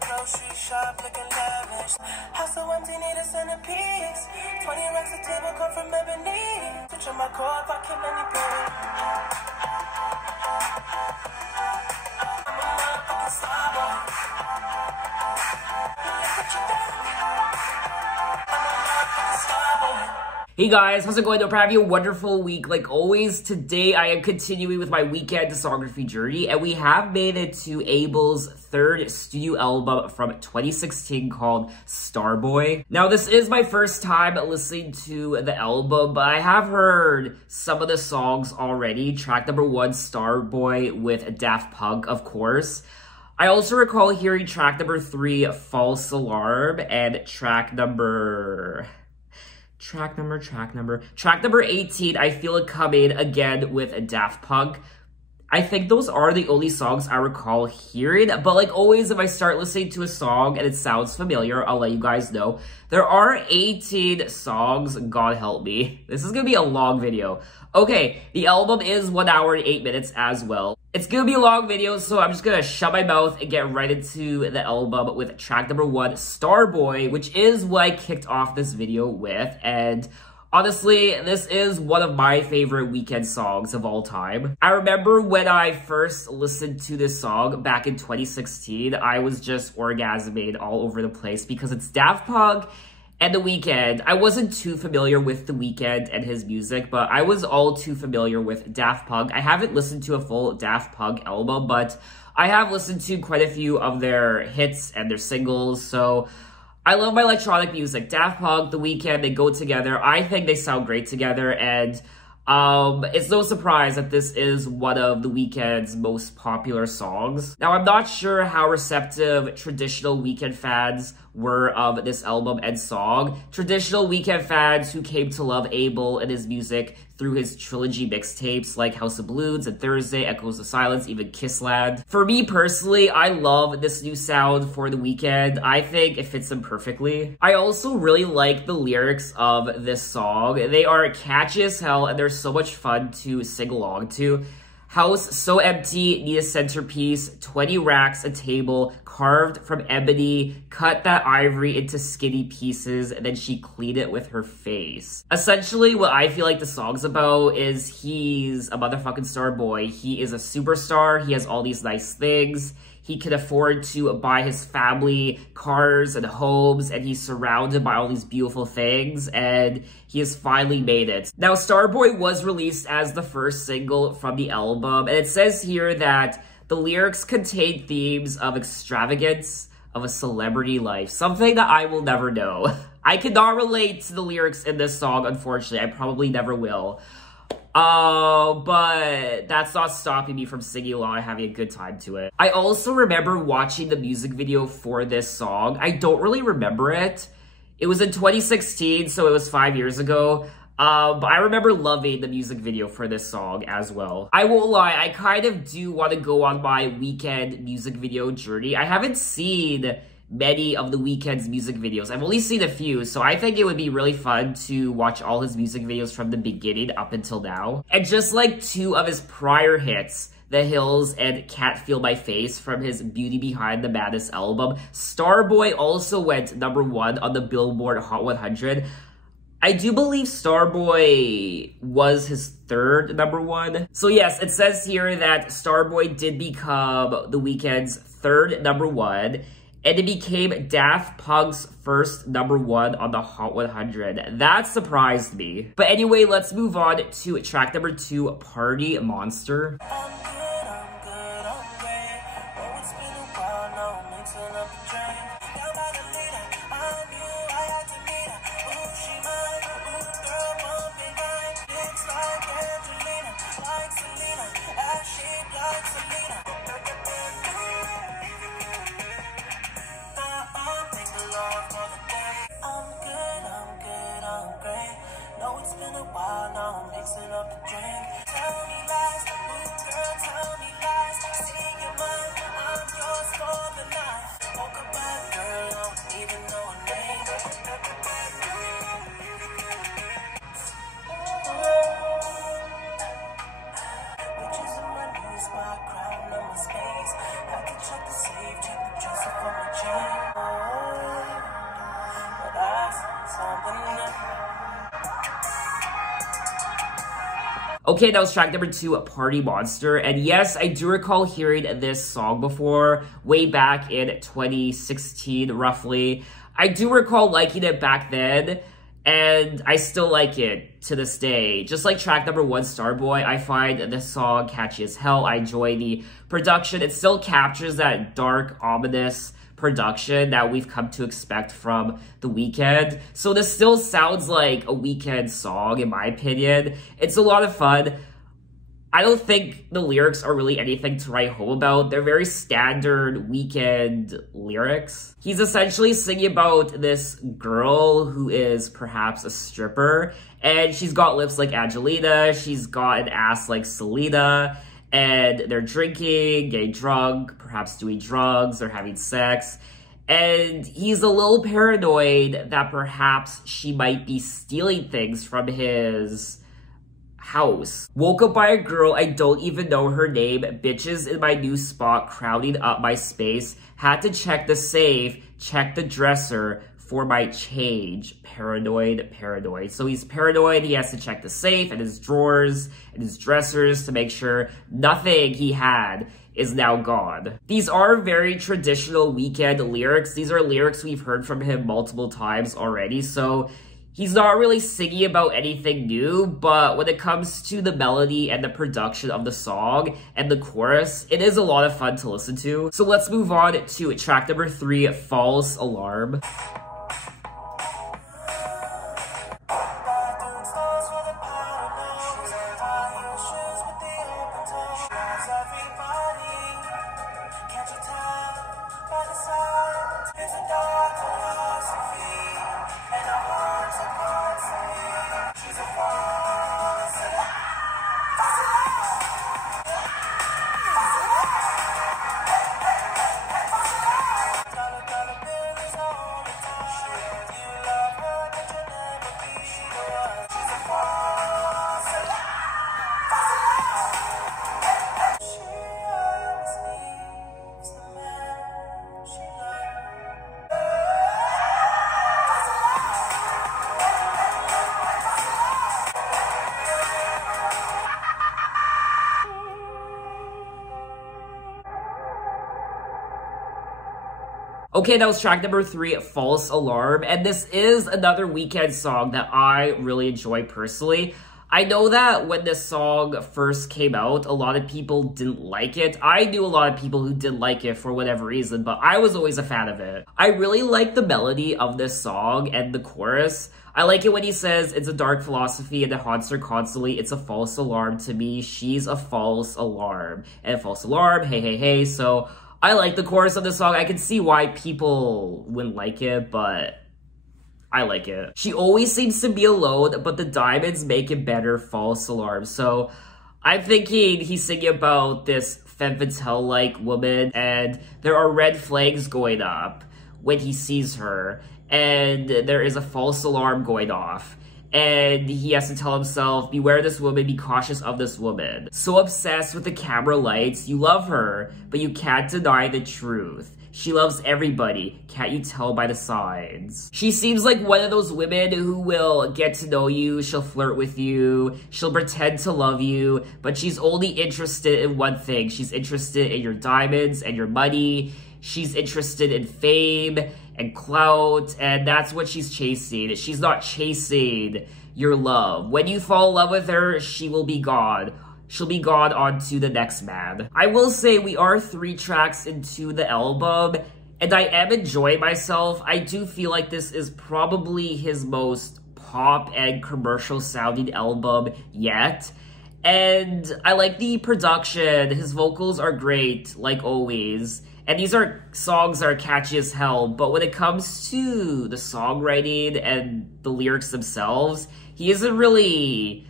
Grocery shop looking lavish. House so empty, need a centerpiece. 20 racks a table come from ebony. Switch on my core if I keep any penny. I'm a motherfucking Starboy. What you got? I'm a motherfucking Starboy. Hey guys, how's it going? Hope you're having a wonderful week. Like always, today I am continuing with my Weeknd discography journey, and we have made it to Abel's third studio album from 2016 called Starboy. Now, this is my first time listening to the album, but I have heard some of the songs already. Track number 1, Starboy with Daft Punk, of course. I also recall hearing track number 3, False Alarm, and track number 18, I Feel It Coming, again with Daft Punk. I think those are the only songs I recall hearing, but like always, if I start listening to a song and it sounds familiar, I'll let you guys know. There are 18 songs, God help me. This is gonna be a long video. Okay, the album is 1 hour and 8 minutes as well. It's gonna be a long video, so I'm just gonna shut my mouth and get right into the album with track number 1, Starboy, which is what I kicked off this video with, and honestly, this is one of my favorite Weeknd songs of all time. I remember when I first listened to this song back in 2016, I was just orgasming all over the place because it's Daft Punk and The Weeknd. I wasn't too familiar with The Weeknd and his music, but I was all too familiar with Daft Punk. I haven't listened to a full Daft Punk album, but I have listened to quite a few of their hits and their singles, so I love my electronic music. Daft Punk, The Weeknd, they go together. I think they sound great together, and it's no surprise that this is one of The Weeknd's most popular songs. Now, I'm not sure how receptive traditional Weeknd fans were of this album and song. Traditional Weeknd fans who came to love Abel and his music through his trilogy mixtapes like House of Balloons and Thursday, Echoes of Silence, even Kissland. For me personally, I love this new sound for The Weeknd. I think it fits him perfectly. I also really like the lyrics of this song. They are catchy as hell and they're so much fun to sing along to. House so empty, need a centerpiece, 20 racks, a table, carved from ebony, cut that ivory into skinny pieces, and then she cleaned it with her face. Essentially, what I feel like the song's about is he's a motherfucking star boy. He is a superstar, he has all these nice things, he can afford to buy his family cars and homes, and he's surrounded by all these beautiful things, and he has finally made it. Now, Starboy was released as the first single from the album, and it says here that the lyrics contain themes of extravagance, of a celebrity life, something that I will never know. I cannot relate to the lyrics in this song, unfortunately. I probably never will. But that's not stopping me from singing along and having a good time to it. I also remember watching the music video for this song. I don't really remember it. It was in 2016, so it was 5 years ago. But I remember loving the music video for this song as well. I won't lie, I kind of do want to go on my Weeknd music video journey. I haven't seen many of The Weeknd's music videos. I've only seen a few, so I think it would be really fun to watch all his music videos from the beginning up until now. And just like 2 of his prior hits, The Hills and Can't Feel My Face from his Beauty Behind the Madness album, Starboy also went number 1 on the Billboard Hot 100. I do believe Starboy was his 3rd number 1. So yes, it says here that Starboy did become The Weeknd's 3rd number 1, and it became Daft Punk's first number 1 on the Hot 100. That surprised me. But anyway, let's move on to track number 2, Party Monster. Okay, that was track number 2, Party Monster. And yes, I do recall hearing this song before, way back in 2016, roughly. I do recall liking it back then, and I still like it to this day. Just like track number 1, Starboy, I find this song catchy as hell. I enjoy the production. It still captures that dark, ominous production that we've come to expect from The Weeknd. So this still sounds like a Weeknd song, in my opinion. It's a lot of fun. I don't think the lyrics are really anything to write home about. They're very standard Weeknd lyrics. He's essentially singing about this girl who is perhaps a stripper, and she's got lips like Angelina, she's got an ass like Selena, and they're drinking, getting drunk, perhaps doing drugs or having sex. And he's a little paranoid that perhaps she might be stealing things from his house. Woke up by a girl, I don't even know her name, bitches in my new spot crowding up my space, had to check the safe, check the dresser for my change. Paranoid, paranoid. So he's paranoid, he has to check the safe and his drawers and his dressers to make sure nothing he had is now gone. These are very traditional Weeknd lyrics. These are lyrics we've heard from him multiple times already, so he's not really singing about anything new, but when it comes to the melody and the production of the song and the chorus, it is a lot of fun to listen to. So let's move on to track number 3, False Alarm. Okay, that was track number 3, False Alarm, and this is another Weeknd song that I really enjoy personally. I know that when this song first came out, a lot of people didn't like it. I knew a lot of people who didn't like it for whatever reason, but I was always a fan of it. I really like the melody of this song and the chorus. I like it when he says, it's a dark philosophy and it haunts her constantly. It's a false alarm to me. She's a false alarm. And false alarm, hey, hey, hey. So I like the chorus of the song. I can see why people wouldn't like it, but I like it. She always seems to be alone, but the diamonds make it better, false alarm. So I'm thinking he's singing about this femme fatale-like woman, and there are red flags going up when he sees her, and there is a false alarm going off. And he has to tell himself, beware this woman, be cautious of this woman. So obsessed with the camera lights, you love her, but you can't deny the truth. She loves everybody, can't you tell by the signs? She seems like one of those women who will get to know you, she'll flirt with you, she'll pretend to love you, but she's only interested in one thing. She's interested in your diamonds and your money. She's interested in fame and clout, and that's what she's chasing. She's not chasing your love. When you fall in love with her, she will be gone. She'll be gone on to the next man. I will say we are 3 tracks into the album, and I am enjoying myself. I do feel like this is probably his most pop and commercial sounding album yet. And I like the production. His vocals are great, like always. And these are songs that are catchy as hell, but when it comes to the songwriting and the lyrics themselves, he isn't really,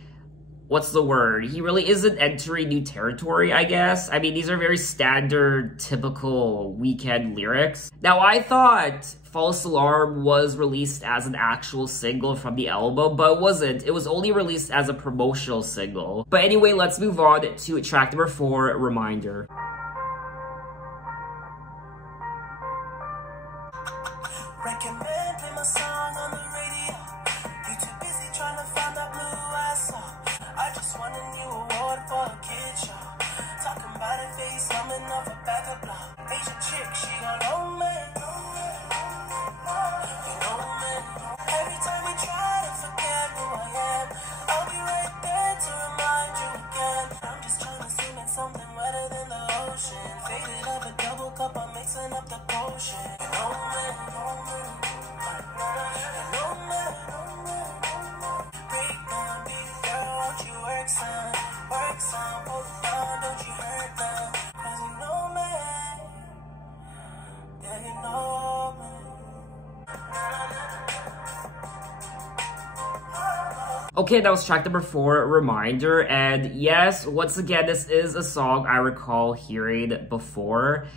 what's the word? He really isn't entering new territory, I guess. I mean, these are very standard, typical Weeknd lyrics. Now, I thought False Alarm was released as an actual single from the album, but it wasn't. It was only released as a promotional single. But anyway, let's move on to track number 4, Reminder. Recommending my song on the radio. You too busy trying to find that blue I saw. I just want a new Okay, that was track number 4, Reminder, and yes, once again, this is a song I recall hearing before.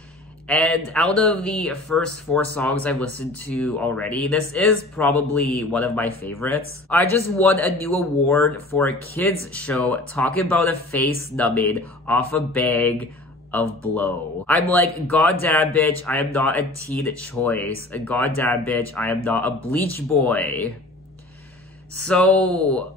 And out of the first 4 songs I've listened to already, this is probably one of my favorites. I just won a new award for a kids show talking about a face numbing off a bag of blow. I'm like, goddamn bitch, I am not a teen choice. Goddamn bitch, I am not a bleach boy. So,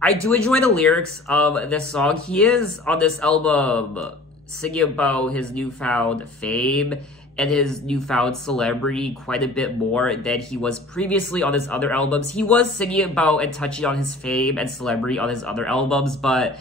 I do enjoy the lyrics of this song. He is, on this album, singing about his newfound fame and his newfound celebrity quite a bit more than he was previously on his other albums. He was singing about and touching on his fame and celebrity on his other albums, but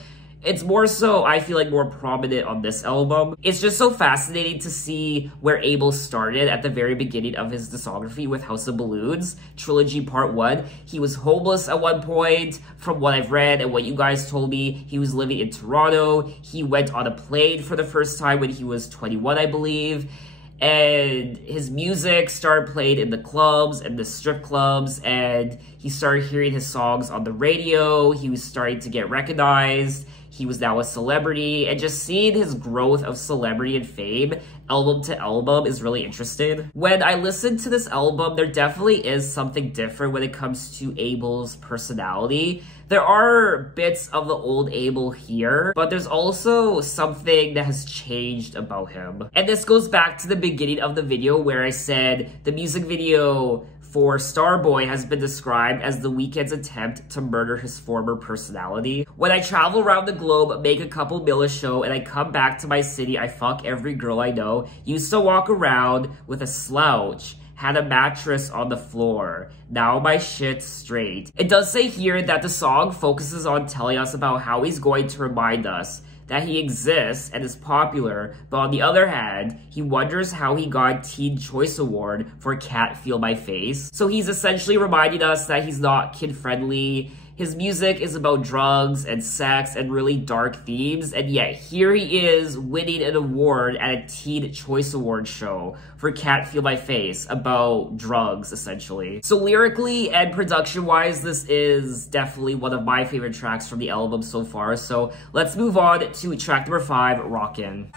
it's more so, I feel like, more prominent on this album. It's just so fascinating to see where Abel started at the very beginning of his discography with House of Balloons, Trilogy Part 1. He was homeless at one point, from what I've read and what you guys told me. He was living in Toronto. He went on a plane for the first time when he was 21, I believe. And his music started played in the clubs and the strip clubs, and he started hearing his songs on the radio. He was starting to get recognized. He was now a celebrity, and just seeing his growth of celebrity and fame album to album is really interesting. When I listened to this album, there definitely is something different when it comes to Abel's personality. There are bits of the old Abel here, but there's also something that has changed about him. And this goes back to the beginning of the video where I said the music video for Starboy has been described as the Weeknd's attempt to murder his former personality. When I travel around the globe, make a couple mil a show, and I come back to my city, I fuck every girl I know. Used to walk around with a slouch, had a mattress on the floor. Now my shit's straight. It does say here that the song focuses on telling us about how he's going to remind us that he exists and is popular, but on the other hand, he wonders how he got Teen Choice Award for Can't Feel My Face. So he's essentially reminding us that he's not kid-friendly. His music is about drugs and sex and really dark themes, and yet here he is winning an award at a Teen Choice Award show for Can't Feel My Face, about drugs, essentially. So lyrically and production-wise, this is definitely one of my favorite tracks from the album so far, so let's move on to track number 5, Rockin'.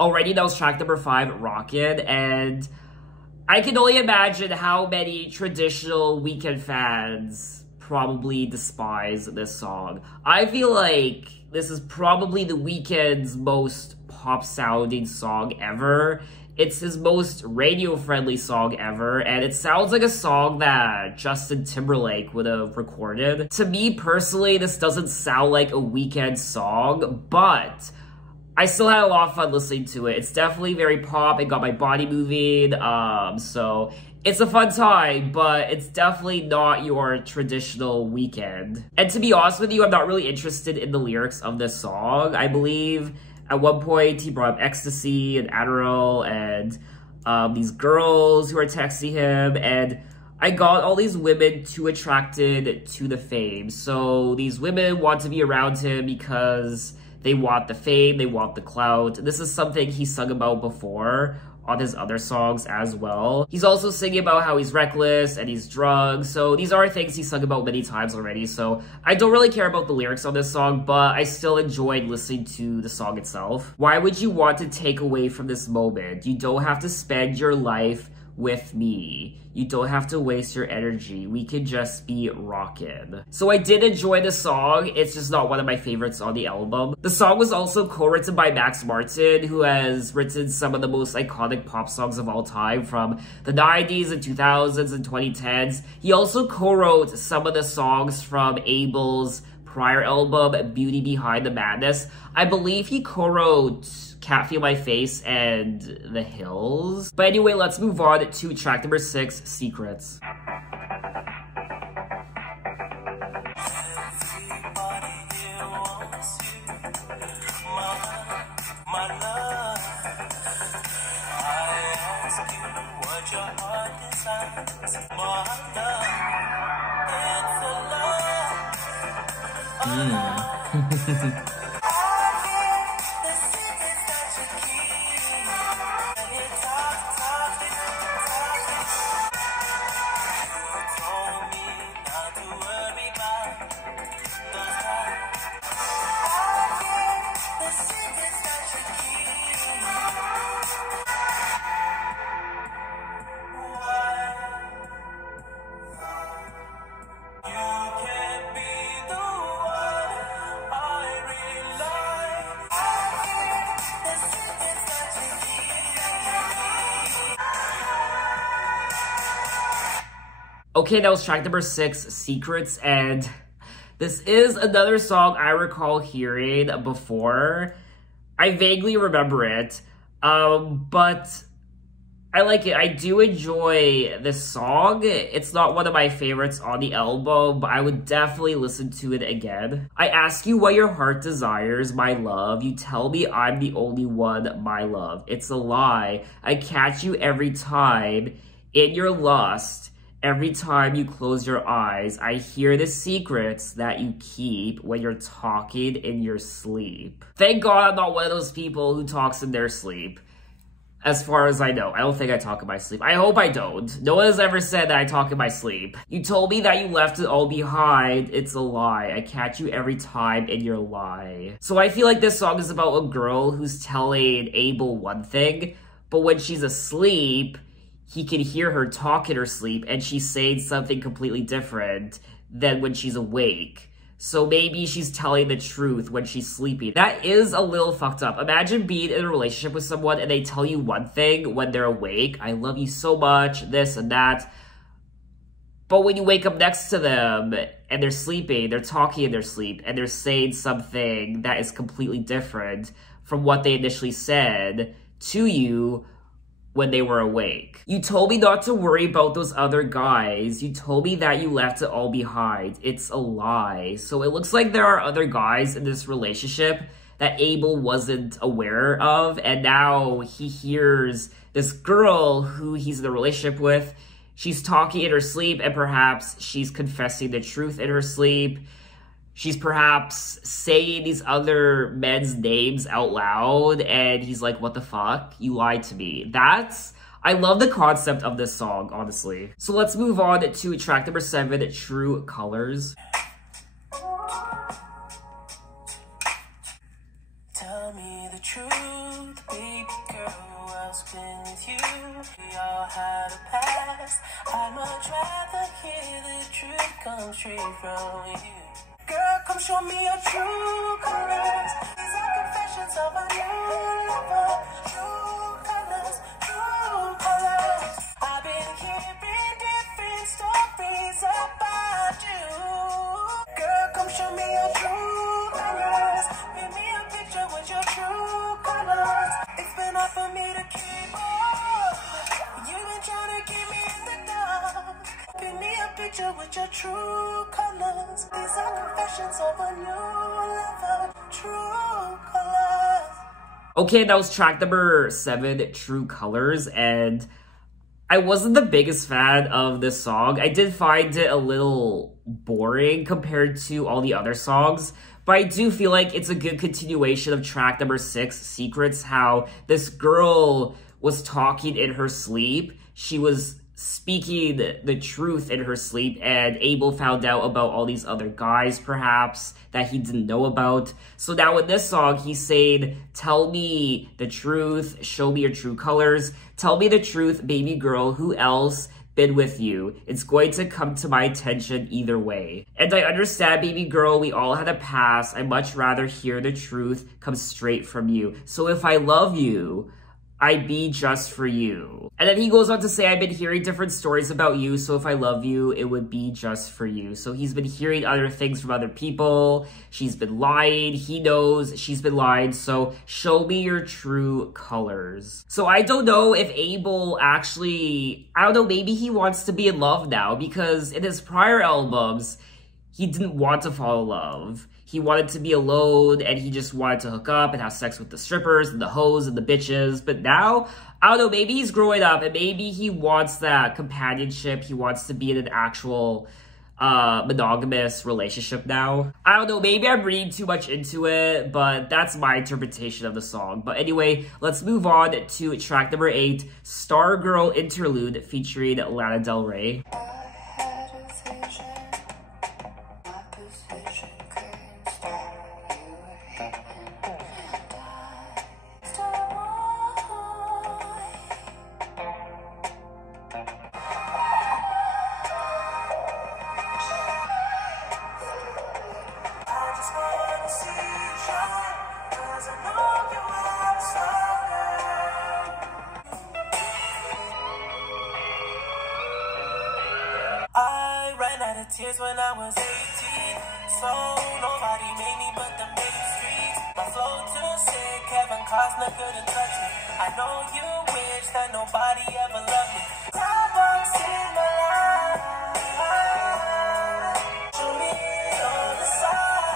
Already, that was track number 5, Rockin', and I can only imagine how many traditional Weeknd fans probably despise this song. I feel like this is probably the Weeknd's most pop-sounding song ever. It's his most radio-friendly song ever, and it sounds like a song that Justin Timberlake would have recorded. To me, personally, this doesn't sound like a Weeknd song, but I still had a lot of fun listening to it. It's definitely very pop. It got my body moving. So it's a fun time, but it's definitely not your traditional Weeknd. And to be honest with you, I'm not really interested in the lyrics of this song. I believe at one point he brought up ecstasy and Adderall and these girls who are texting him, and I got all these women too attracted to the fame. So these women want to be around him because they want the fame, they want the clout. This is something he sung about before on his other songs as well. He's also singing about how he's reckless and he's drugged. So these are things he sung about many times already. So I don't really care about the lyrics on this song, but I still enjoyed listening to the song itself. Why would you want to take away from this moment? You don't have to spend your life with me. You don't have to waste your energy. We could just be rockin'. So I did enjoy the song. It's just not one of my favorites on the album. The song was also co-written by Max Martin, who has written some of the most iconic pop songs of all time from the 90s and 2000s and 2010s. He also co-wrote some of the songs from Abel's prior album, Beauty Behind the Madness. I believe he co-wrote Can't Feel My Face and The Hills. But anyway, let's move on to track number 6, Secrets. Okay, that was track number 6, Secrets, and this is another song I recall hearing before. I vaguely remember it, but I like it. I do enjoy this song. It's not one of my favorites on the album, but I would definitely listen to it again. I ask you what your heart desires, my love. You tell me I'm the only one, my love. It's a lie. I catch you every time in your lust. Every time you close your eyes, I hear the secrets that you keep when you're talking in your sleep. Thank God I'm not one of those people who talks in their sleep. As far as I know, I don't think I talk in my sleep. I hope I don't. No one has ever said that I talk in my sleep. You told me that you left it all behind. It's a lie. I catch you every time in your lie. So I feel like this song is about a girl who's telling Abel one thing, but when she's asleep, he can hear her talk in her sleep, and she's saying something completely different than when she's awake. So maybe she's telling the truth when she's sleeping. That is a little fucked up. Imagine being in a relationship with someone and they tell you one thing when they're awake. I love you so much, this and that. But when you wake up next to them and they're sleeping, they're talking in their sleep, and they're saying something that is completely different from what they initially said to you when they were awake. You told me not to worry about those other guys. You told me that you left it all behind. It's a lie. So it looks like there are other guys in this relationship that Abel wasn't aware of, and now he hears this girl who he's in a relationship with. She's talking in her sleep, and perhaps she's confessing the truth in her sleep. She's perhaps saying these other men's names out loud, and he's like, what the fuck? You lied to me. I love the concept of this song, honestly. So let's move on to track number 7, True Colors. Tell me the truth, baby girl, who else been with you? We all had a past. I'd much rather hear the truth come straight from you. Girl, come show me your true colors. These are confessions of a new lover. True colors, true colors. I've been hearing different stories about you. Girl, come show me your true colors. Paint me a picture with your true colors. It's been hard for me to keep up. You've been trying to keep me in the dark. Paint me a picture with your true colors. These are confessions of a new lover. True colors. Okay, that was track number 7, True Colors, and I wasn't the biggest fan of this song. I did find it a little boring compared to all the other songs, but I do feel like it's a good continuation of track number 6, Secrets, how this girl was talking in her sleep. She was speaking the truth in her sleep, and Abel found out about all these other guys, perhaps, that he didn't know about. So now in this song, he's saying, tell me the truth, show me your true colors, tell me the truth, baby girl, who else been with you? It's going to come to my attention either way. And I understand, baby girl, we all had a past. I'd much rather hear the truth come straight from you. So if I love you, I'd be just for you. And then he goes on to say, I've been hearing different stories about you, so if I love you, it would be just for you. So he's been hearing other things from other people. She's been lying. He knows she's been lying. So show me your true colors. So I don't know if Abel actually, I don't know, maybe he wants to be in love now, because in his prior albums, he didn't want to fall in love. He wanted to be alone, and he just wanted to hook up and have sex with the strippers and the hoes and the bitches. But now, I don't know, maybe he's growing up, and maybe he wants that companionship. He wants to be in an actual monogamous relationship now. I don't know, maybe I'm reading too much into it, but that's my interpretation of the song. But anyway, let's move on to track number 8, Stargirl Interlude, featuring Lana Del Rey. I ran out of tears when I was 18, so nobody made me but the main street. My flow too sick, Kevin Costner couldn't touch me. I know you wish that nobody ever loved me. Starbucks in my life, show me on the side.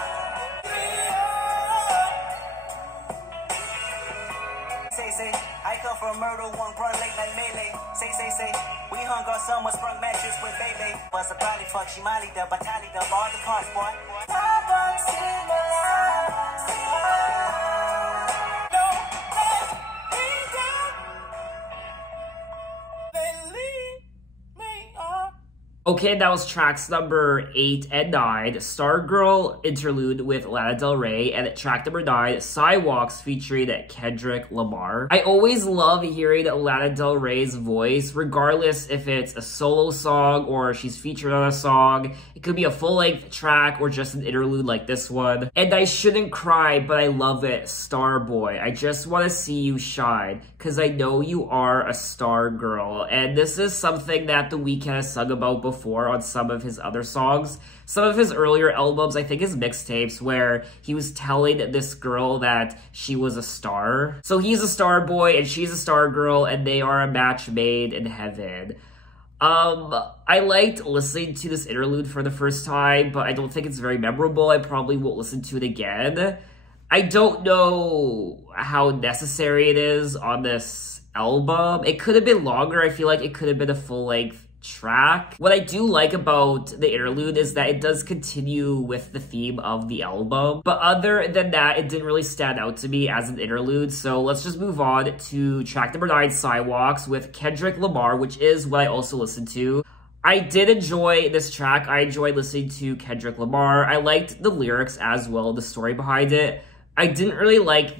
Say, I come from murder, one run late like melee. Say, we hung our summer sprung matches with baby. Was a body fuck, she mollied up, I tallied up all the parts, boy. Starbucks in my life. Don't let me down. They leave me up. Okay, that was tracks number 8 and 9, Stargirl Interlude with Lana Del Rey, and track number 9, Sidewalks featuring Kendrick Lamar. I always love hearing Lana Del Rey's voice, regardless if it's a solo song or she's featured on a song. It could be a full-length track or just an interlude like this one. And I shouldn't cry, but I love it, Starboy. I just want to see you shine, because I know you are a star girl. And this is something that The Weeknd has sung about before on some of his other songs. Some of his earlier albums, I think his mixtapes, where he was telling this girl that she was a star. So he's a star boy and she's a star girl, and they are a match made in heaven. I liked listening to this interlude for the first time, but I don't think it's very memorable. I probably won't listen to it again. I don't know how necessary it is on this album. It could have been longer. I feel like it could have been a full-length track. What I do like about the interlude is that it does continue with the theme of the album, but other than that, it didn't really stand out to me as an interlude. So let's just move on to track number 9, Sidewalks with Kendrick Lamar, which is what I also listened to. I did enjoy this track. I enjoyed listening to Kendrick Lamar. I liked the lyrics as well, the story behind it. I didn't really like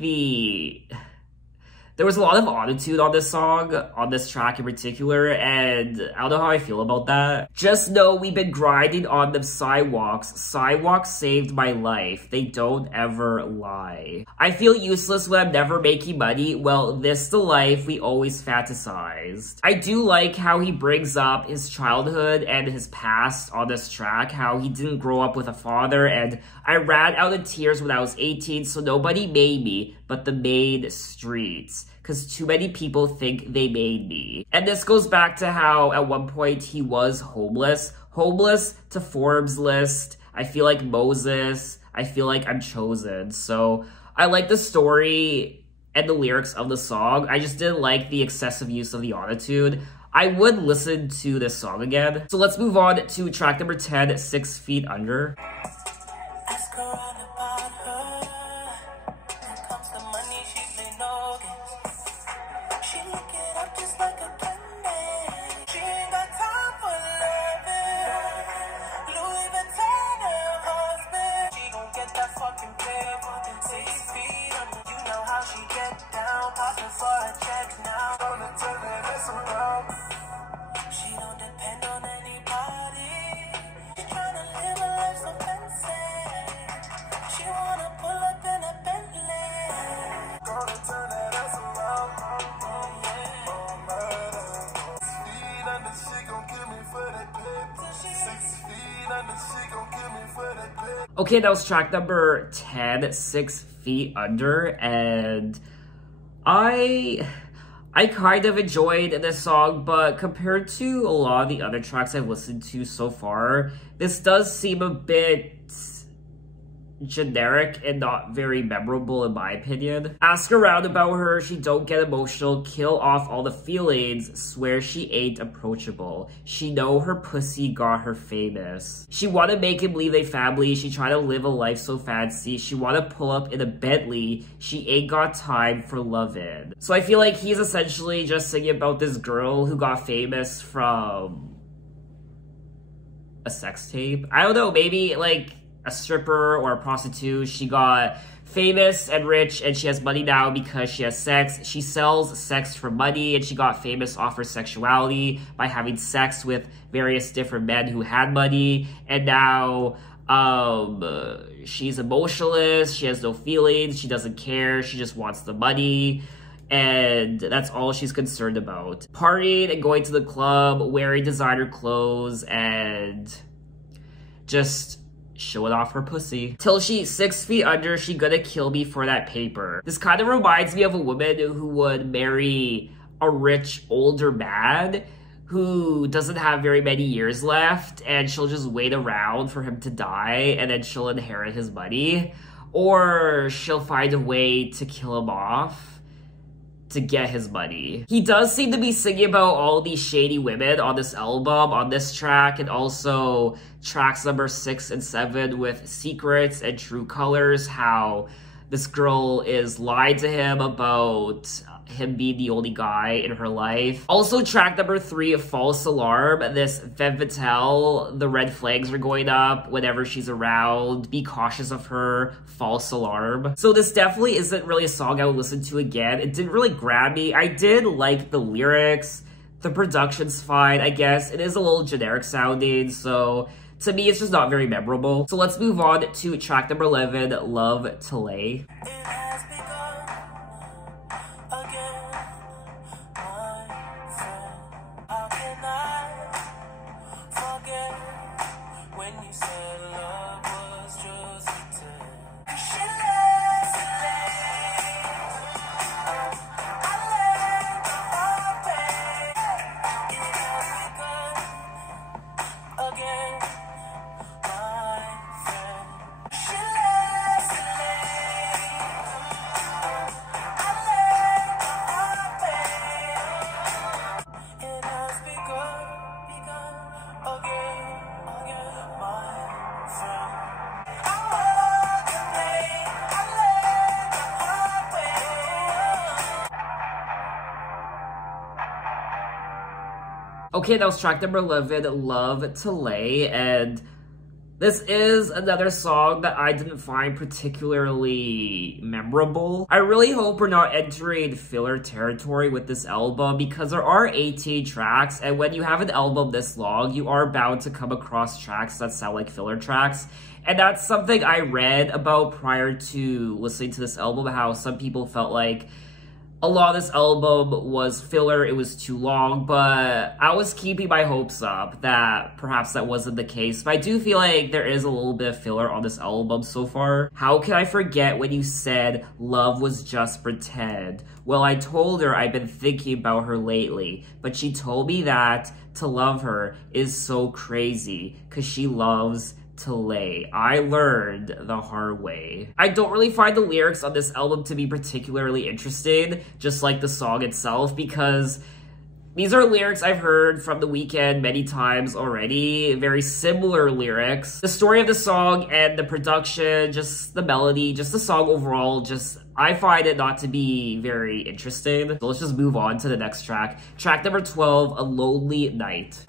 there was a lot of autotune on this song, on this track in particular, and I don't know how I feel about that. Just know we've been grinding on them sidewalks. Sidewalks saved my life. They don't ever lie. I feel useless when I'm never making money. Well, this the life we always fantasized. I do like how he brings up his childhood and his past on this track, how he didn't grow up with a father, and I ran out of tears when I was 18, so nobody made me but the main streets, because too many people think they made me. And this goes back to how at one point he was homeless to Forbes list. I feel like Moses. I feel like I'm chosen. So I like the story and the lyrics of the song. I just didn't like the excessive use of the autotune. I would listen to this song again. So let's move on to track number 10, 6 Feet Under. Ask her all about her. When it comes to money, she play no games. She look it up just like a candy. She ain't got Okay, that was track number 10, 6 Feet Under, and I kind of enjoyed this song, but compared to a lot of the other tracks I've listened to so far, this does seem a bit generic and not very memorable in my opinion. Ask around about her, she don't get emotional, kill off all the feelings, swear she ain't approachable. She know her pussy got her famous. She wanna make him leave they family, she try to live a life so fancy, she wanna pull up in a Bentley, she ain't got time for lovin'. So I feel like he's essentially just singing about this girl who got famous from a sex tape. I don't know, maybe like a stripper or a prostitute. She got famous and rich and she has money now because she has sex. She sells sex for money and she got famous off her sexuality by having sex with various different men who had money. And now she's emotionless, she has no feelings, she doesn't care, she just wants the money. And that's all she's concerned about. Partying and going to the club, wearing designer clothes, and just showing off her pussy. Till she's 6 feet under, she gonna kill me for that paper. This kind of reminds me of a woman who would marry a rich older man who doesn't have very many years left, and she'll just wait around for him to die, and then she'll inherit his money. Or she'll find a way to kill him off to get his money. He does seem to be singing about all these shady women on this album, on this track, and also tracks number 6 and 7 with Secrets and True Colors, how this girl is lying to him about him being the only guy in her life. Also track number 3, False Alarm, this Femme Fatale, the red flags are going up whenever she's around, be cautious of her, false alarm. So this definitely isn't really a song I would listen to again. It didn't really grab me. I did like the lyrics, the production's fine, I guess. It is a little generic sounding, so to me it's just not very memorable. So let's move on to track number 11, Love to Lay. Okay, that was track number 11, Love to Lay, and this is another song that I didn't find particularly memorable. I really hope we're not entering filler territory with this album because there are 18 tracks, and when you have an album this long, you are bound to come across tracks that sound like filler tracks. And that's something I read about prior to listening to this album, how some people felt like a lot of this album was filler, it was too long, but I was keeping my hopes up that perhaps that wasn't the case. But I do feel like there is a little bit of filler on this album so far. How can I forget when you said love was just pretend? Well, I told her I've been thinking about her lately, but she told me that to love her is so crazy, 'cause she loves to lay. I learned the hard way. I don't really find the lyrics on this album to be particularly interesting, just like the song itself, because these are lyrics I've heard from The Weeknd many times already, very similar lyrics. The story of the song and the production, just the melody, just the song overall, just I find it not to be very interesting. So let's just move on to the next track. Track number 12, A Lonely Night.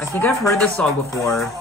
I think I've heard this song before.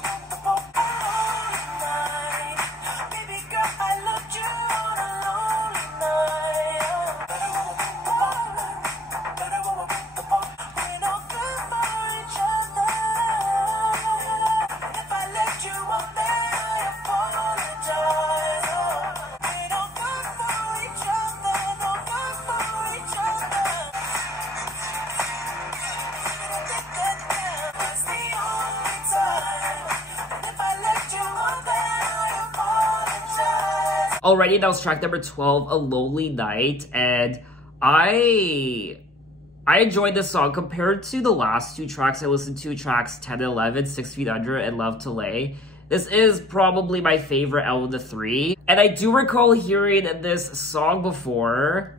Alrighty, that was track number 12, A Lonely Night, and I enjoyed this song compared to the last two tracks I listened to, tracks 10 and 11, 6 Feet Under, and Love to Lay. This is probably my favorite out of the three, and I do recall hearing this song before.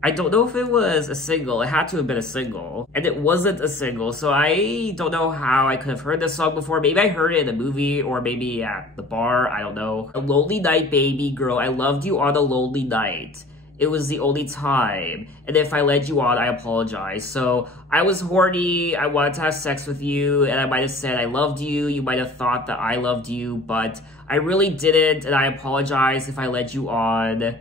I don't know if it was a single. It had to have been a single. And it wasn't a single, so I don't know how I could have heard this song before. Maybe I heard it in a movie or maybe at the bar. I don't know. A lonely night, baby girl. I loved you on a lonely night. It was the only time. And if I led you on, I apologize. So I was horny. I wanted to have sex with you. And I might have said I loved you. You might have thought that I loved you. But I really didn't. And I apologize if I led you on.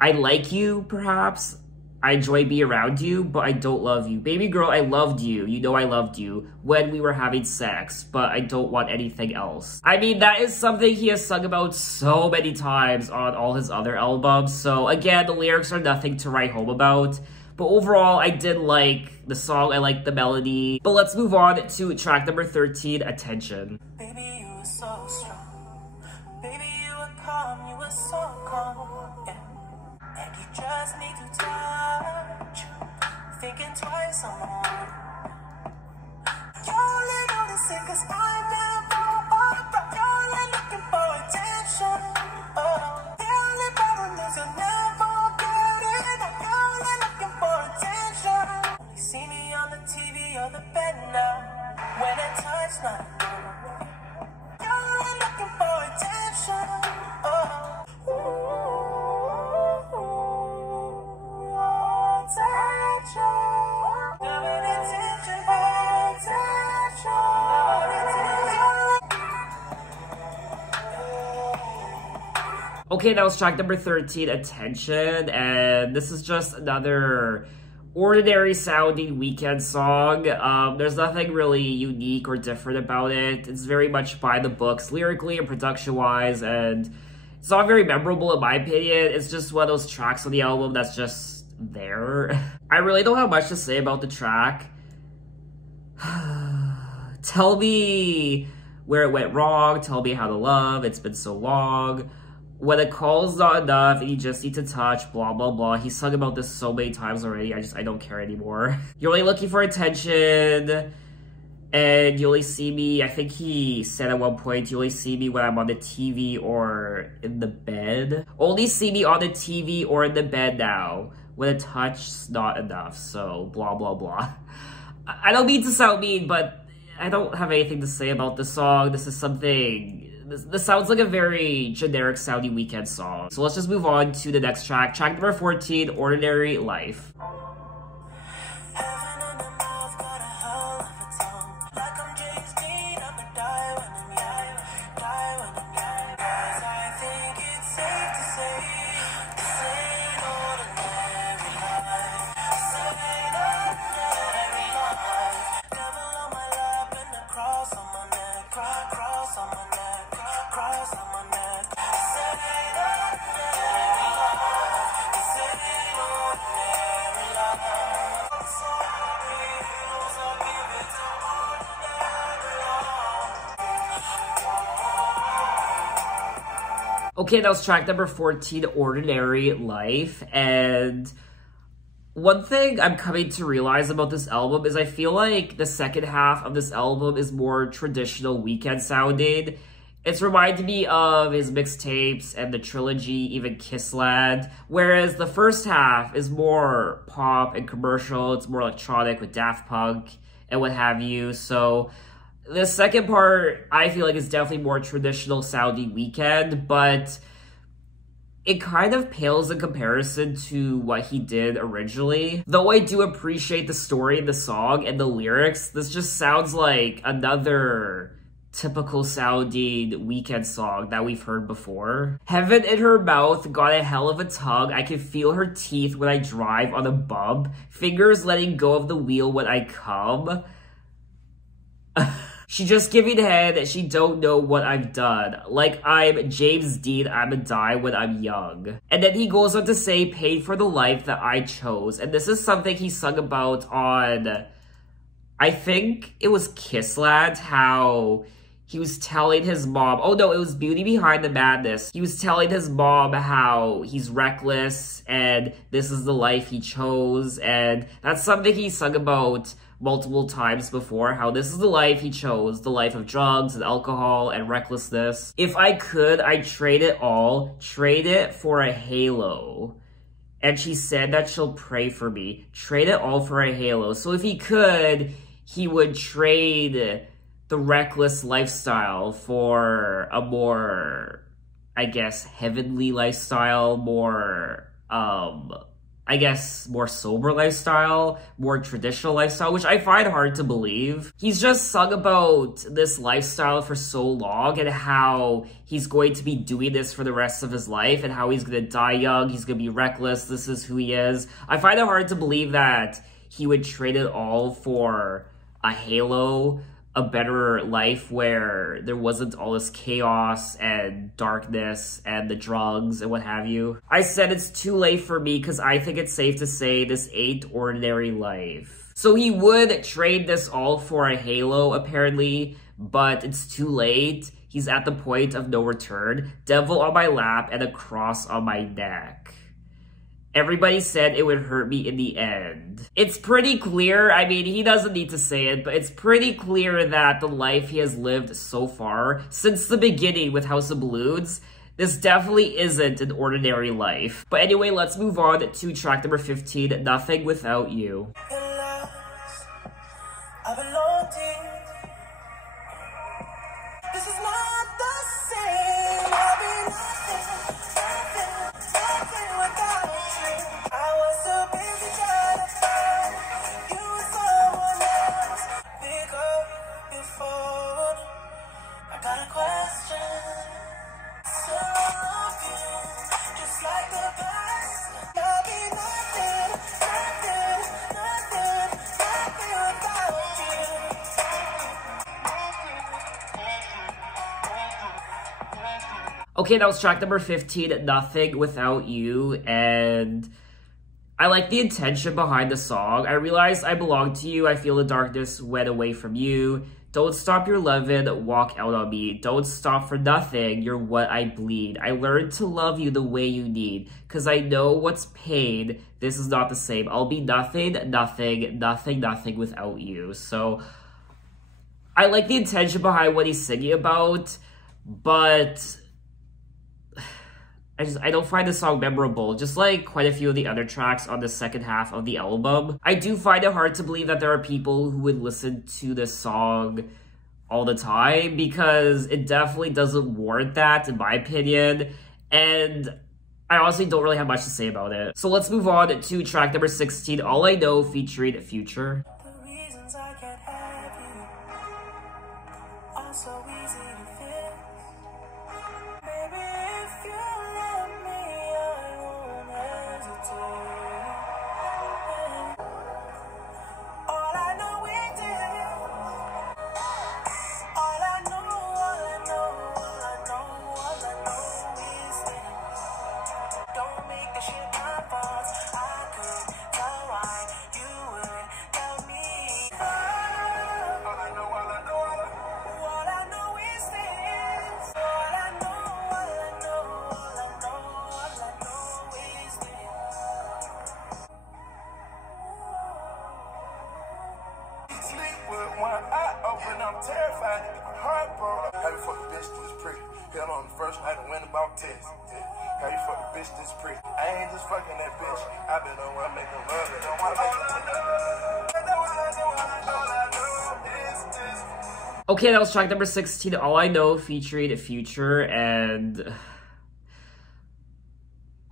I like you, perhaps. I enjoy being around you, but I don't love you. Baby girl, I loved you. You know I loved you when we were having sex, but I don't want anything else. I mean, that is something he has sung about so many times on all his other albums. So again, the lyrics are nothing to write home about. But overall, I did like the song. I like the melody. But let's move on to track number 13, Attention. Baby, you were so strong. Baby, you were calm. You were so calm. Yeah. And you just need to touch. Thinking twice on the one. You only notice it 'cause I'm never around. You only looking for attention. Oh, the only problem is you'll never get it. You only looking for attention. Only see me on the TV or the bed now. When I touch, not you only looking for attention. Oh. Okay, that was track number 13, Attention, and this is just another ordinary sounding Weeknd song. There's nothing really unique or different about it. It's very much by the books, lyrically and production-wise, and it's not very memorable in my opinion. It's just one of those tracks on the album that's just there. I really don't have much to say about the track. Tell me where it went wrong. Tell me how to love. It's been so long. When a call's not enough and you just need to touch, blah, blah, blah. He's sung about this so many times already. I don't care anymore. You're only looking for attention. And you only see me, I think he said at one point, you only see me when I'm on the TV or in the bed. Only see me on the TV or in the bed now. When a touch's not enough. So, blah, blah, blah. I don't mean to sound mean, but I don't have anything to say about the song. This is something... This sounds like a very generic sounding Weeknd song. So let's just move on to the next track. Track number 14, Ordinary Life. Okay, that was track number 14, Ordinary Life, and one thing I'm coming to realize about this album is I feel like the second half of this album is more traditional Weeknd sounding. It's reminded me of his mixtapes and the trilogy, even Kiss Land, whereas the first half is more pop and commercial, it's more electronic with Daft Punk and what have you, so... The second part, I feel like, is definitely more traditional sounding Weeknd, but it kind of pales in comparison to what he did originally. Though I do appreciate the story in the song and the lyrics, this just sounds like another typical sounding Weeknd song that we've heard before. Heaven in her mouth, got a hell of a tongue. I can feel her teeth when I drive on a bump. Fingers letting go of the wheel when I come. She just giving head, she don't know what I've done. Like I'm James Dean, I'ma die when I'm young. And then he goes on to say, paid for the life that I chose. And this is something he sung about on, I think it was Kiss Land, how he was telling his mom, oh no, it was Beauty Behind the Madness. He was telling his mom how he's reckless and this is the life he chose. And that's something he sung about multiple times before, how this is the life he chose, the life of drugs and alcohol and recklessness. If I could, I'd trade it all, trade it for a halo. And she said that she'll pray for me. Trade it all for a halo. So if he could, he would trade the reckless lifestyle for a more, I guess, heavenly lifestyle, more, I guess, more sober lifestyle, more traditional lifestyle, which I find hard to believe. He's just sung about this lifestyle for so long and how he's going to be doing this for the rest of his life and how he's going to die young, he's going to be reckless, this is who he is. I find it hard to believe that he would trade it all for a halo, a better life where there wasn't all this chaos and darkness and the drugs and what have you. I said it's too late for me because I think it's safe to say this ain't ordinary life. So he would trade this all for a halo, apparently, but it's too late. He's at the point of no return. Devil on my lap and a cross on my neck. Everybody said it would hurt me in the end. It's pretty clear, I mean, he doesn't need to say it, but it's pretty clear that the life he has lived so far, since the beginning with House of Balloons, this definitely isn't an ordinary life. But anyway, let's move on to track number 15, Nothing Without You. This is not the same. I've been nothing without you. I was so busy trying to find you with someone else. Pick up your phone. I got a question. So I love you, just like the past. I'll be nothing without you. Okay, that was track number 15, Nothing Without You, and I like the intention behind the song. I realize I belong to you, I feel the darkness went away from you. Don't stop your lovin', walk out on me. Don't stop for nothing, you're what I bleed. I learned to love you the way you need, cause I know what's pain, this is not the same. I'll be nothing without you. So, I like the intention behind what he's singing about, but I don't find the song memorable, just like quite a few of the other tracks on the second half of the album. I do find it hard to believe that there are people who would listen to this song all the time, because it definitely doesn't warrant that, in my opinion, and I honestly don't really have much to say about it. So let's move on to track number 16, All I Know, featuring Future. The reasons I can't have you are so easy to fix. Baby, if you let me, I won't hesitate. All I know we did. All I know is this. Don't make the shit my fault. I could tell why you would love me. All I know is this. All I know is this. Sleep with one eye open, I'm terrified. Heart broke. How you fuck a bitch this pretty? Hell on the first night and went about test. How you fuck a bitch this pretty? I ain't just fucking that bitch. I been on one making love it. Okay, that was track number 16, All I Know, featuring Future, and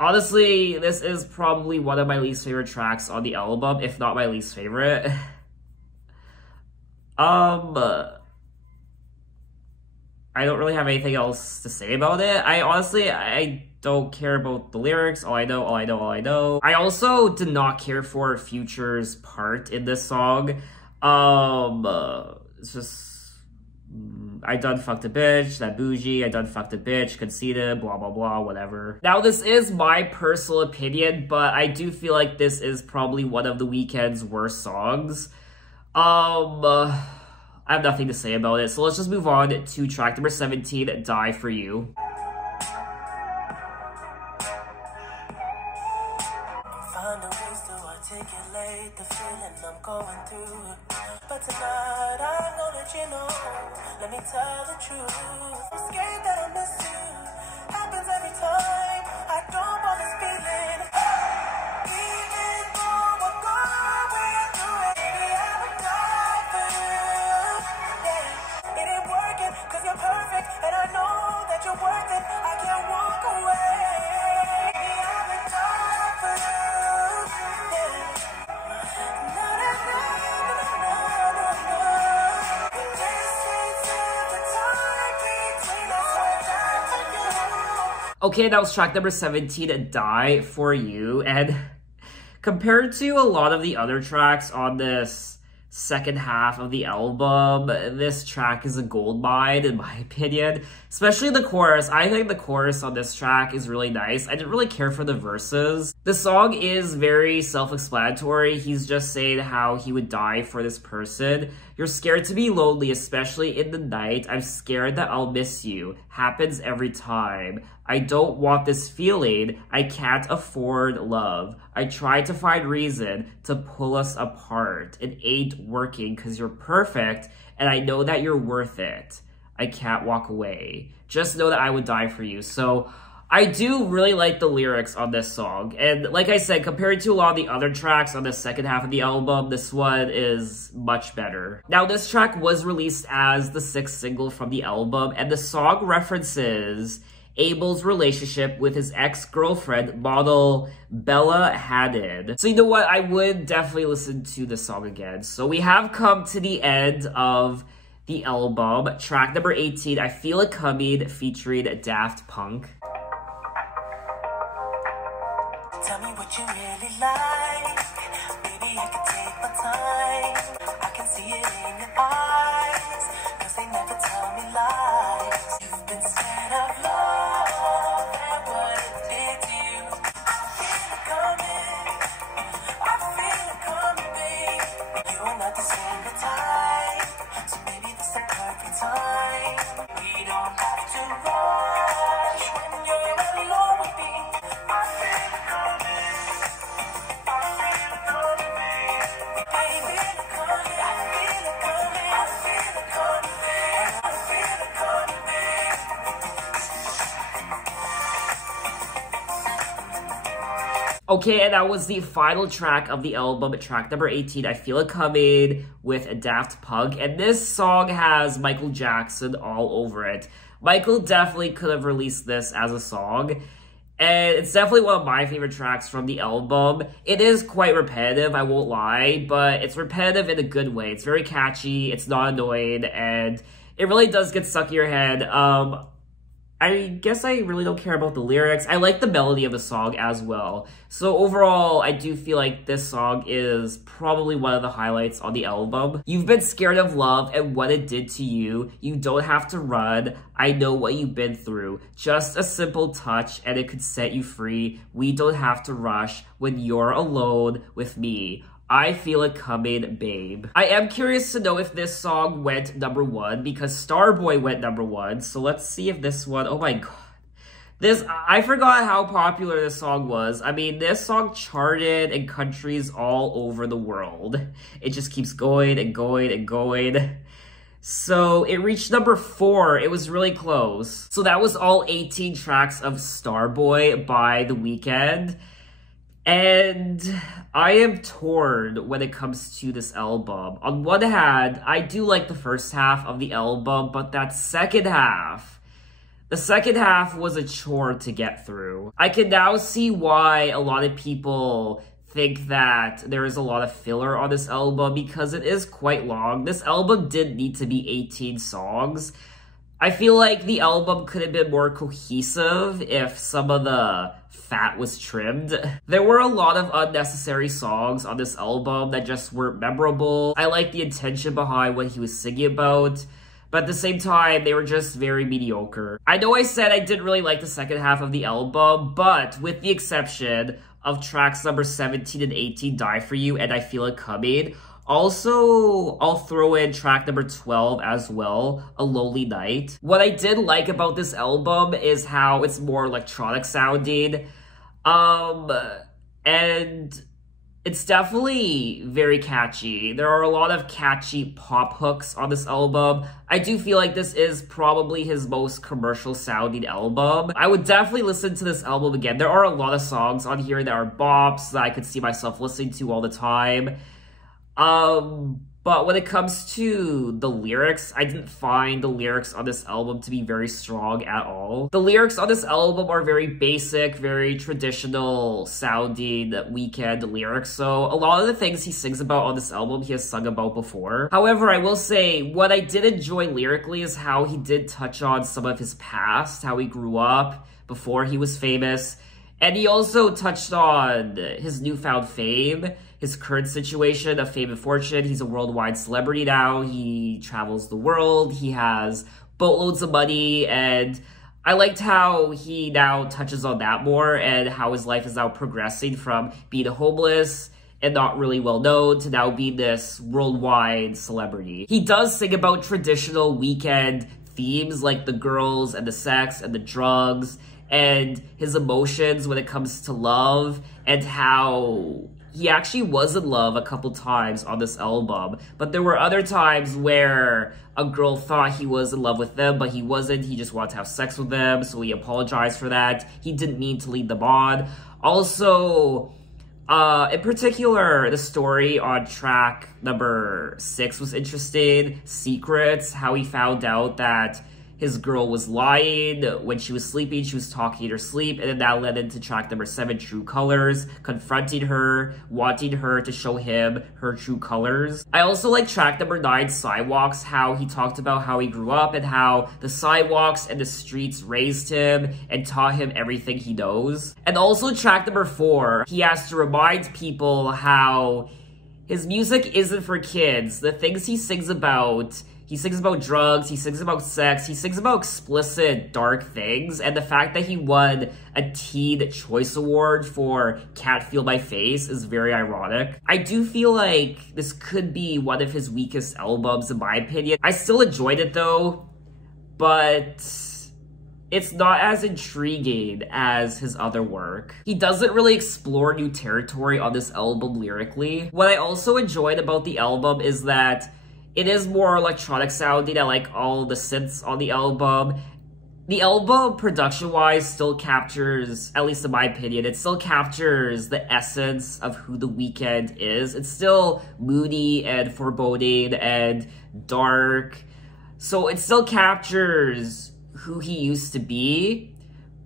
honestly, this is probably one of my least favorite tracks on the album, if not my least favorite. I don't really have anything else to say about it. I don't care about the lyrics. All I know. I also did not care for Future's part in this song. It's just, I done fucked a bitch, that bougie, I done fucked a bitch, conceited, blah, blah, blah, whatever. Now, this is my personal opinion, but I do feel like this is probably one of the Weeknd's worst songs. I I have nothing to say about it. So let's just move on to track number 17, Die For You. Find a ways to articulate the feeling I'm going through. But tonight I'm gonna let you know. Let me tell the truth. I'm scared that I'll miss you. Happens every time. I don't want this feeling. Even though we're going through it, baby, I would die for you. Yeah, it ain't working 'cause you're perfect, and I know that you're worth it. I can't walk away. Baby, I would die for you. Okay, that was track number 17, Die For You, and compared to a lot of the other tracks on this second half of the album, this track is a goldmine in my opinion, especially the chorus. I think the chorus on this track is really nice. I didn't really care for the verses. The song is very self-explanatory. He's just saying how he would die for this person. You're scared to be lonely, especially in the night. I'm scared that I'll miss you. Happens every time. I don't want this feeling. I can't afford love. I try to find reason to pull us apart. It ain't working 'cause you're perfect, and I know that you're worth it. I can't walk away. Just know that I would die for you. So I do really like the lyrics on this song. And like I said, compared to a lot of the other tracks on the second half of the album, this one is much better. Now, this track was released as the 6th single from the album, and the song references Abel's relationship with his ex-girlfriend, model Bella Hadid. So you know what? I would definitely listen to the song again. So we have come to the end of the album. Track number 18, I Feel It Coming, featuring Daft Punk. Tell me what you really like. Baby, I can take my time. I can see it in your eyes, 'cause they never tell me lies. You've been scared of love and what it did to you. I feel it coming. I feel it coming, babe. You are not the single type, so maybe this is the perfect time. We don't have to rush when you're alone with me. I feel it coming. I feel it coming, babe. Baby, it's coming. I feel it coming. I feel it coming, babe. I feel it coming, babe. Okay, and that was the final track of the album, track number 18, I Feel It Coming, with Daft Punk. And this song has Michael Jackson all over it. Michael definitely could have released this as a song. And it's definitely one of my favorite tracks from the album. It is quite repetitive, I won't lie, but it's repetitive in a good way. It's very catchy, it's not annoying, and it really does get stuck in your head. I guess I really don't care about the lyrics. I like the melody of the song as well. So overall, I do feel like this song is probably one of the highlights on the album. You've been scared of love and what it did to you. You don't have to run. I know what you've been through. Just a simple touch and it could set you free. We don't have to rush when you're alone with me. I Feel It Coming, babe. I am curious to know if this song went #1 because Starboy went #1. So let's see if this one, oh my god. I forgot how popular this song was. I mean, this song charted in countries all over the world. It just keeps going and going and going. So it reached #4. It was really close. So that was all 18 tracks of Starboy by The Weeknd. And I am torn when it comes to this album. On one hand, I do like the first half of the album, but that second half, the second half was a chore to get through. I can now see why a lot of people think that there is a lot of filler on this album because it is quite long. This album did need to be 18 songs. I feel like the album could have been more cohesive if some of the fat was trimmed. There were a lot of unnecessary songs on this album that just weren't memorable. I like the intention behind what he was singing about, but at the same time, they were just very mediocre. I know I said I didn't really like the second half of the album, but with the exception of tracks number 17 and 18, Die For You and I Feel It Coming, Also, I'll throw in track number 12 as well, A Lonely Night. What I did like about this album is how it's more electronic sounding. And it's definitely very catchy. There are a lot of catchy pop hooks on this album. I do feel like this is probably his most commercial sounding album. I would definitely listen to this album again. There are a lot of songs on here that are bops that I could see myself listening to all the time. But when it comes to the lyrics, I didn't find the lyrics on this album to be very strong at all. The lyrics on this album are very basic, very traditional sounding Weeknd lyrics, so a lot of the things he sings about on this album he has sung about before. However, I will say, what I did enjoy lyrically is how he did touch on some of his past, how he grew up before he was famous, and he also touched on his newfound fame, his current situation of fame and fortune. He's a worldwide celebrity now. He travels the world. He has boatloads of money. And I liked how he now touches on that more and how his life is now progressing from being homeless and not really well known to now being this worldwide celebrity. He does sing about traditional Weeknd themes like the girls and the sex and the drugs and his emotions when it comes to love and how he actually was in love a couple times on this album, but there were other times where a girl thought he was in love with them, but he wasn't. He just wanted to have sex with them, so he apologized for that. He didn't mean to lead them on. Also, in particular, the story on track number 6 was interesting. Secrets, how he found out that his girl was lying when she was sleeping. She was talking in her sleep. And then that led into track number 7, True Colors, confronting her, wanting her to show him her true colors. I also like track number 9, Sidewalks, how he talked about how he grew up and how the sidewalks and the streets raised him and taught him everything he knows. And also track number 4, he has to remind people how his music isn't for kids. The things he sings about drugs, he sings about sex, he sings about explicit, dark things, and the fact that he won a Teen Choice Award for Can't Feel My Face is very ironic. I do feel like this could be one of his weakest albums in my opinion. I still enjoyed it though, but it's not as intriguing as his other work. He doesn't really explore new territory on this album lyrically. What I also enjoyed about the album is that it is more electronic sounding. I like all the synths on the album. The album, production-wise, still captures, at least in my opinion, it still captures the essence of who The Weeknd is. It's still moody and foreboding and dark. So it still captures who he used to be,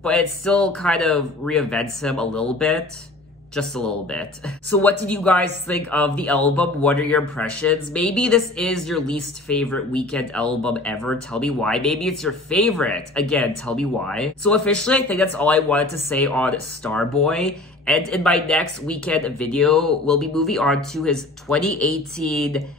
but it still kind of reinvents him a little bit. Just a little bit. So what did you guys think of the album? What are your impressions? Maybe this is your least favorite Weeknd album ever. Tell me why. Maybe it's your favorite. Again, tell me why. So officially, I think that's all I wanted to say on Starboy. And in my next Weeknd video, we'll be moving on to his 2018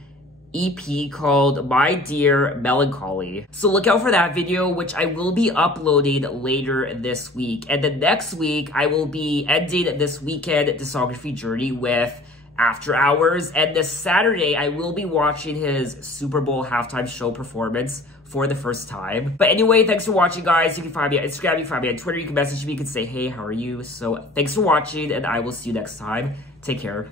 EP called My Dear Melancholy. So look out for that video, which I will be uploading later this week. And then next week, I will be ending this Weeknd discography journey with After Hours. And this Saturday, I will be watching his Super Bowl halftime show performance for the first time. But anyway, thanks for watching, guys. You can find me on Instagram, you can find me on Twitter, you can message me, you can say, hey, how are you? So thanks for watching, and I will see you next time. Take care.